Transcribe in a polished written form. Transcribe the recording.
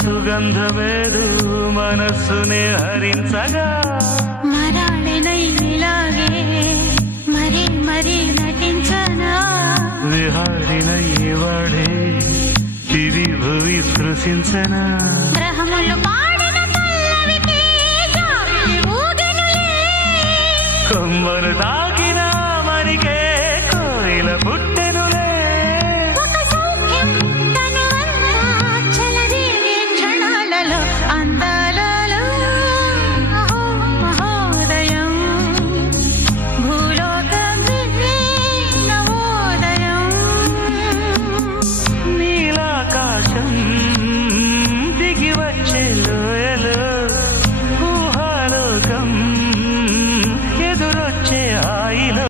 సుగంధమేదు మనస్సునే హరించగా మరాళనైలాగే మరీ మరీ నటించనా విహారినయ్యేవాడే దివి భువి స్పృశించనా గ్రహములు పాడిన పల్లవికి జాబిలి ఊగెనులే కొమ్మలు తాకి